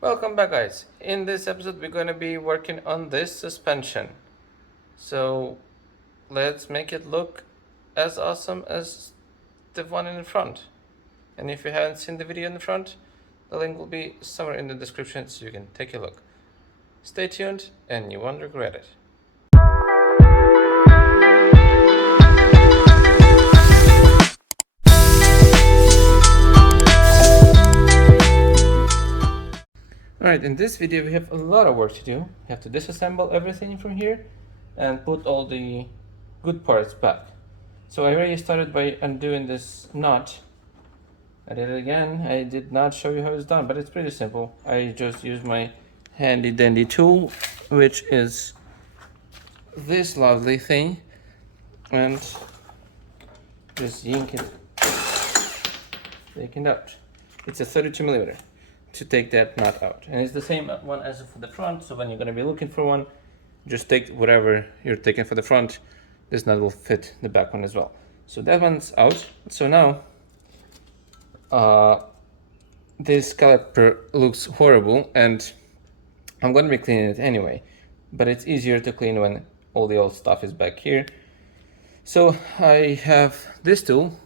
Welcome back, guys. In this episode we're going to be working on this suspension, so let's make it look as awesome as the one in the front. And if you haven't seen the video in the front, the link will be somewhere in the description so you can take a look. Stay tuned and you won't regret it. Alright, in this video we have a lot of work to do. We have to disassemble everything from here and put all the good parts back. So I already started by undoing this knot. I did it again. I did not show you how it's done, but it's pretty simple. I just use my handy dandy tool, which is this lovely thing, and just yank it out. It's a 32mm to take that knot out, and it's the same one as for the front. So when you're going to be looking for one, just take whatever you're taking for the front. This knot will fit the back one as well. So that one's out. So now this caliper looks horrible and I'm going to be cleaning it anyway, but it's easier to clean when all the old stuff is back here. So I have this tool,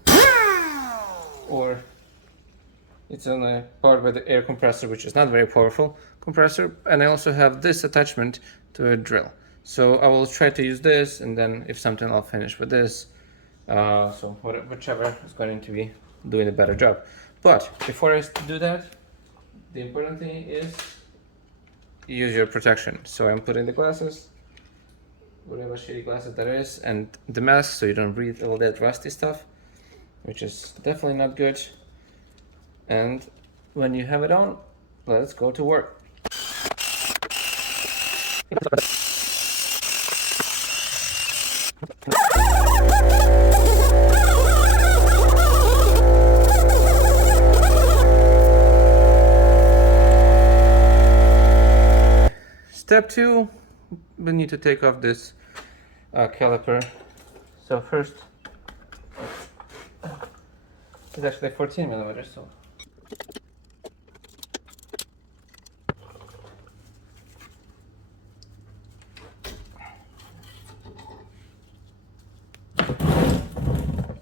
or it's on a powered by the air compressor, which is not very powerful compressor, and I also have this attachment to a drill. So I will try to use this, and then if something, I'll finish with this. So whichever is going to be doing a better job. But before I do that, the important thing is use your protection. So I'm putting the glasses, whatever shitty glasses that is, and the mask so you don't breathe all that rusty stuff, which is definitely not good. And when you have it on, let's go to work. Step 2, we need to take off this caliper. So first, it's actually 14mm, so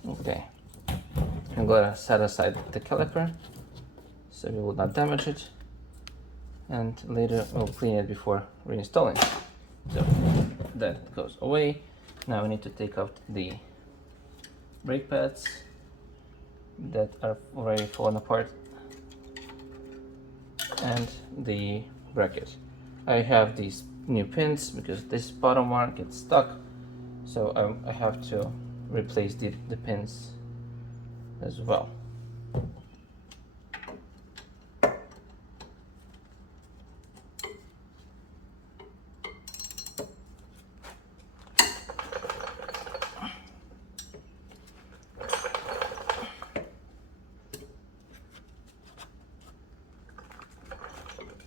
okay. I'm gonna set aside the caliper so we will not damage it, and later we'll clean it before reinstalling. So that goes away. Now we need to take out the brake pads that are already falling apart and the bracket. I have these new pins because this bottom one gets stuck, so I have to replace the pins as well.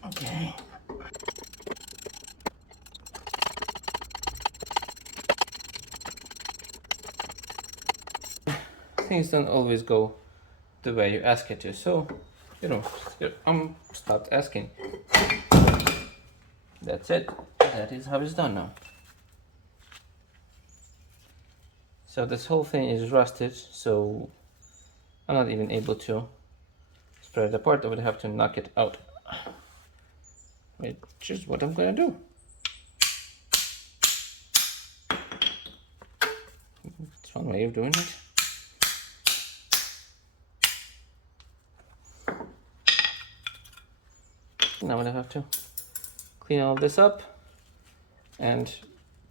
Okay. Things don't always go the way you ask it to, so stopped asking. That's it. That is how it's done now. So this whole thing is rusted, so I'm not even able to spread it apart. I would have to knock it out, which is what I'm gonna do. It's one way of doing it. Now I have to clean all this up and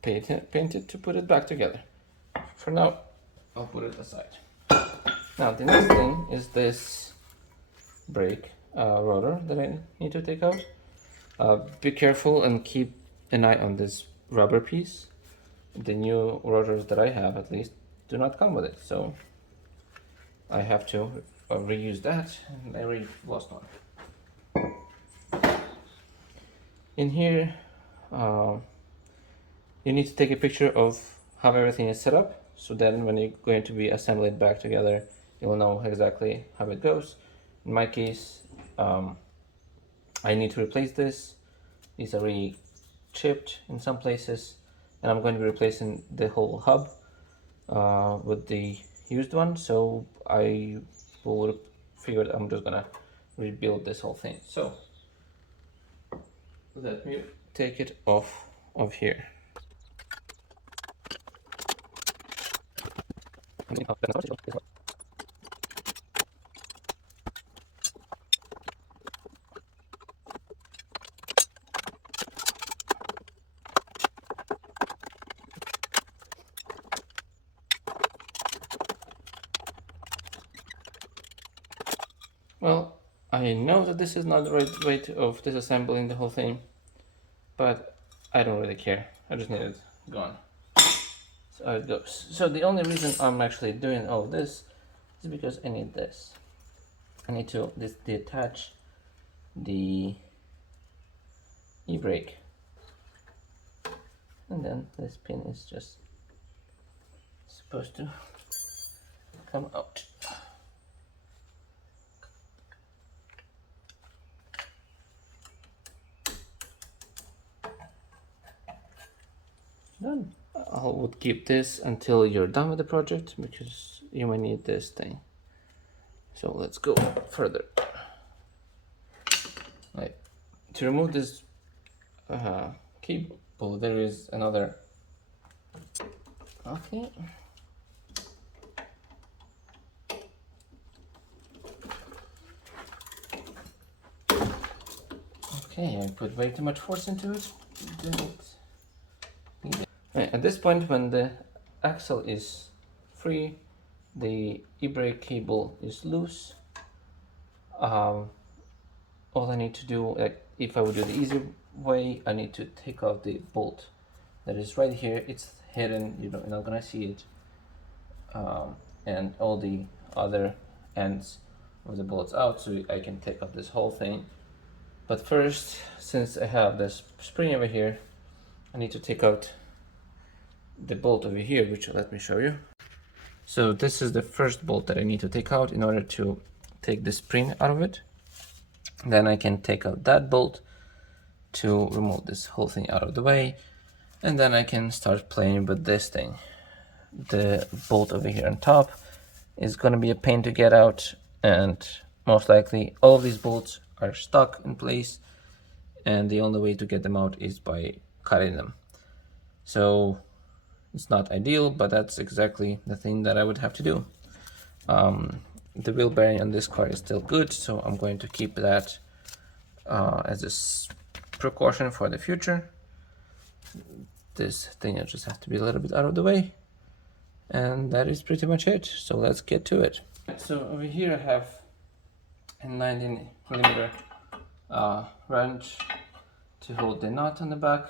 paint it to put it back together. For now, I'll put it aside. Now the next thing is this brake rotor that I need to take out. Be careful and keep an eye on this rubber piece. The new rotors that I have, at least, do not come with it, so I have to reuse that, and I already lost one. In here, you need to take a picture of how everything is set up, so then when you're going to be assembling it back together, you'll know exactly how it goes. In my case, I need to replace this. These are really chipped in some places, and I'm going to be replacing the whole hub with the used one. So I will figure I'm just gonna rebuild this whole thing. So let me take it off of here. Well, I know that this is not the right way of disassembling the whole thing, but I don't really care. I just need it gone. So how it goes. So the only reason I'm actually doing all this is because I need this. I need to detach the e-brake, and then this pin is just supposed to come out. Done. I would keep this until you're done with the project because you might need this thing. So let's go further. Right. To remove this cable, there is another. Okay. Okay, I put way too much force into it. Right, at this point, when the axle is free, the e-brake cable is loose. All I need to do, like if I would do the easy way, I need to take out the bolt that is right here. It's hidden, you're not gonna see it, and all the other ends of the bolts out, so I can take out this whole thing. But first, since I have this spring over here, I need to take out the bolt over here, which let me show you. So this is the first bolt that I need to take out in order to take the spring out of it. Then I can take out that bolt to remove this whole thing out of the way, and then I can start playing with this thing. The bolt over here on top is going to be a pain to get out, and most likely all of these bolts are stuck in place, and the only way to get them out is by cutting them. So it's not ideal, but that's exactly the thing that I would have to do. The wheel bearing on this car is still good, so I'm going to keep that as a precaution for the future. This thing will just have to be a little bit out of the way, and that is pretty much it. So let's get to it. So over here I have a 19mm wrench to hold the nut on the back,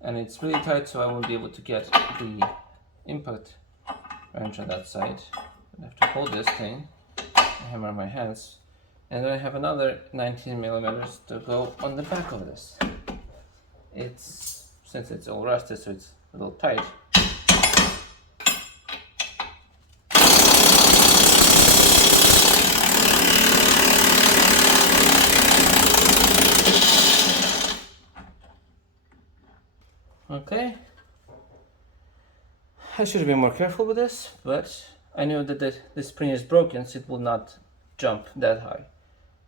and it's really tight, so I won't be able to get the impact wrench on that side. I have to hold this thing, hammer on my hands, and then I have another 19mm to go on the back of this. Since it's all rusted, so it's a little tight. Okay, I should have been more careful with this, but I knew that the spring is broken, so it will not jump that high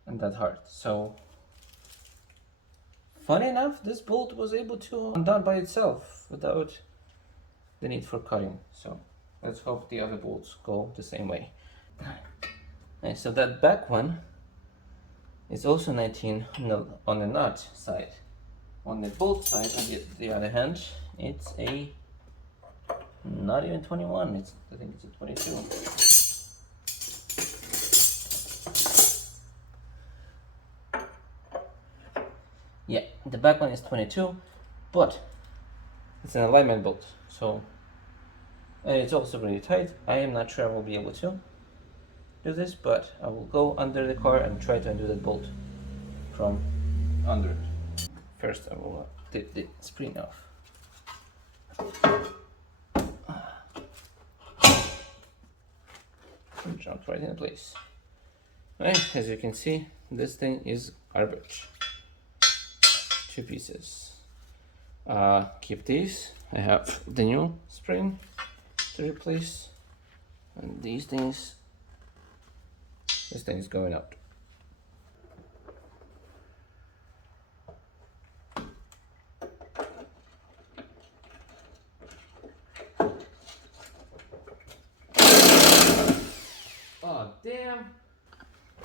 and that hard. So, funny enough, this bolt was able to undone by itself without the need for cutting. So, let's hope the other bolts go the same way. Okay, so that back one is also 19 on the nut side. On the bolt side, on the other hand, it's a not even 21. I think it's a 22. Yeah, the back one is 22, but it's an alignment bolt, so and it's also really tight. I am not sure I will be able to do this, but I will go under the car and try to undo that bolt from under it. First, I will take the spring off. It jumped right into place. Right, as you can see, this thing is garbage. 2 pieces. Keep these. I have the new spring to replace, and these things, this thing is going out. Oh damn!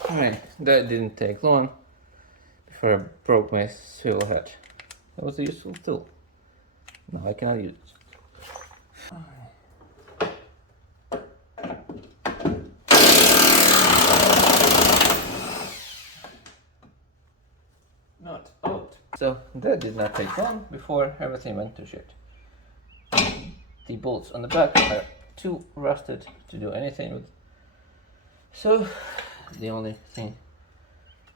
Alright, that didn't take long before I broke my swivel head. That was a useful tool. Now I cannot use it. Not out. So that did not take long before everything went to shit. The bolts on the back are too rusted to do anything with. So the only thing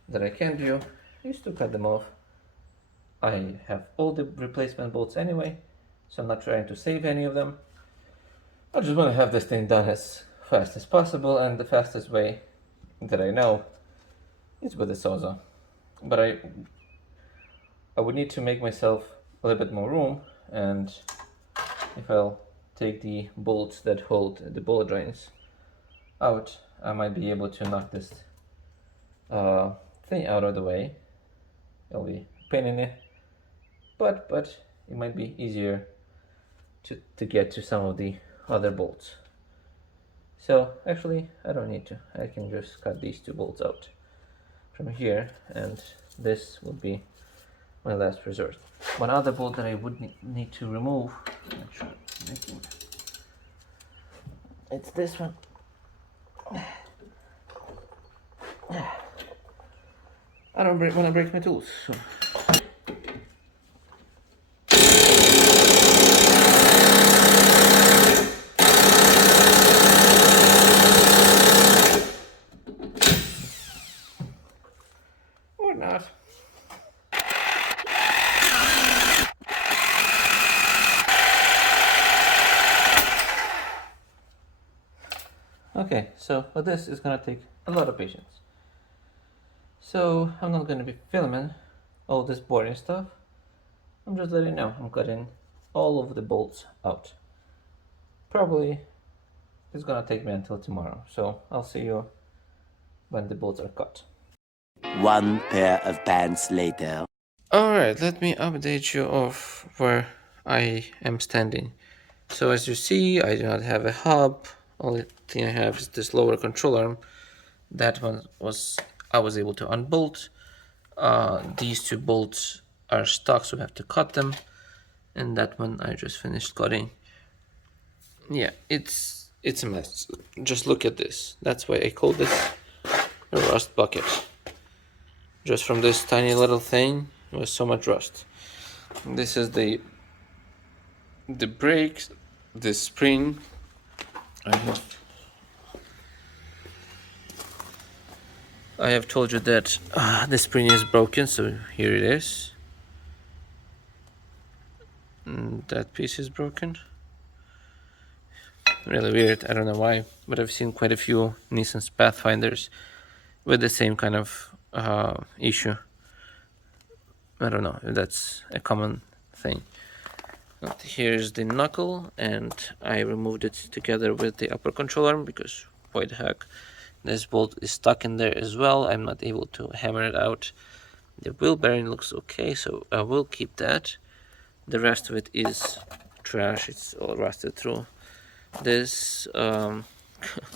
that I can do is to cut them off. I have all the replacement bolts anyway, so I'm not trying to save any of them. I just want to have this thing done as fast as possible, and the fastest way that I know is with the Sawzall. But I would need to make myself a little bit more room, and if I'll take the bolts that hold the bullet joints out, I might be able to knock this thing out of the way. It'll be a pain in it, but it might be easier to get to some of the other bolts. So actually I don't need to. I can just cut these 2 bolts out from here, and this will be my last resort. One other bolt that I would need to remove, it's this one. I don't want to break my tools, so. Or not. Okay, so with this is gonna take a lot of patience. So I'm not gonna be filming all this boring stuff. I'm just letting you know I'm cutting all of the bolts out. Probably it's gonna take me until tomorrow, so I'll see you when the bolts are cut. 1 pair of pants later. Alright, let me update you of where I am standing. So as you see, I do not have a hub. Only thing I have is this lower control arm. That one I was able to unbolt. These 2 bolts are stuck, so I have to cut them. And that one I just finished cutting. Yeah, it's a mess. Just look at this. That's why I call this a rust bucket. Just from this tiny little thing was so much rust. This is the brake, the spring. I have told you that the spring is broken, so here it is. And that piece is broken. Really weird, I don't know why, but I've seen quite a few Nissan Pathfinders with the same kind of issue. I don't know if that's a common thing. But here's the knuckle, and I removed it together with the upper control arm because why the heck. This bolt is stuck in there as well. I'm not able to hammer it out. The wheel bearing looks okay, so I will keep that. The rest of it is trash. It's all rusted through. This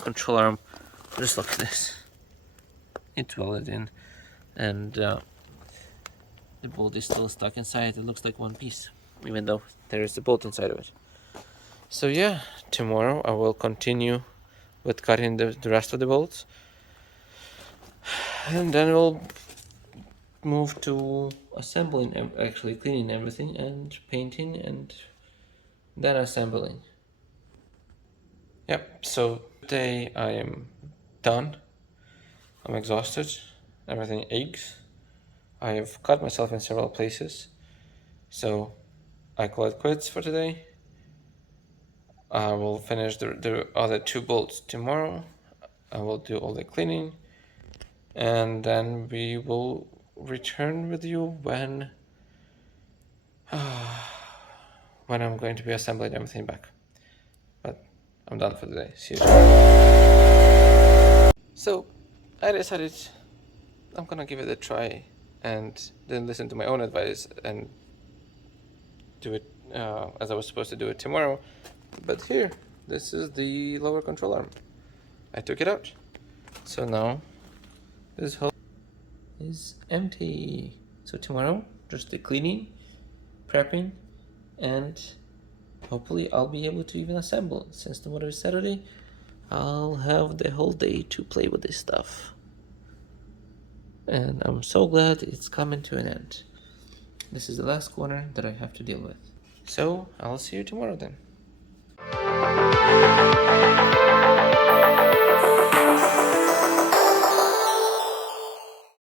control arm, just look at this. It's welded in, and the bolt is still stuck inside. It looks like one piece, even though there is a bolt inside of it. So yeah, tomorrow I will continue with cutting the rest of the bolts, and then we'll move to assembling, actually cleaning everything and painting, and then assembling. Yep, so today I am done. I'm exhausted. Everything aches. I have cut myself in several places. So I call it quits for today. I will finish the other 2 bolts tomorrow. I will do all the cleaning. and then we will return with you when I'm going to be assembling everything back. But I'm done for the day. See you tomorrow. So I decided I'm gonna give it a try and then listen to my own advice and do it as I was supposed to do it tomorrow. But here, this is the lower control arm. I took it out. So now this hole is empty. So tomorrow, just the cleaning, prepping, and hopefully I'll be able to even assemble. Since tomorrow is Saturday, I'll have the whole day to play with this stuff. And I'm so glad it's coming to an end. This is the last corner that I have to deal with. So I'll see you tomorrow then.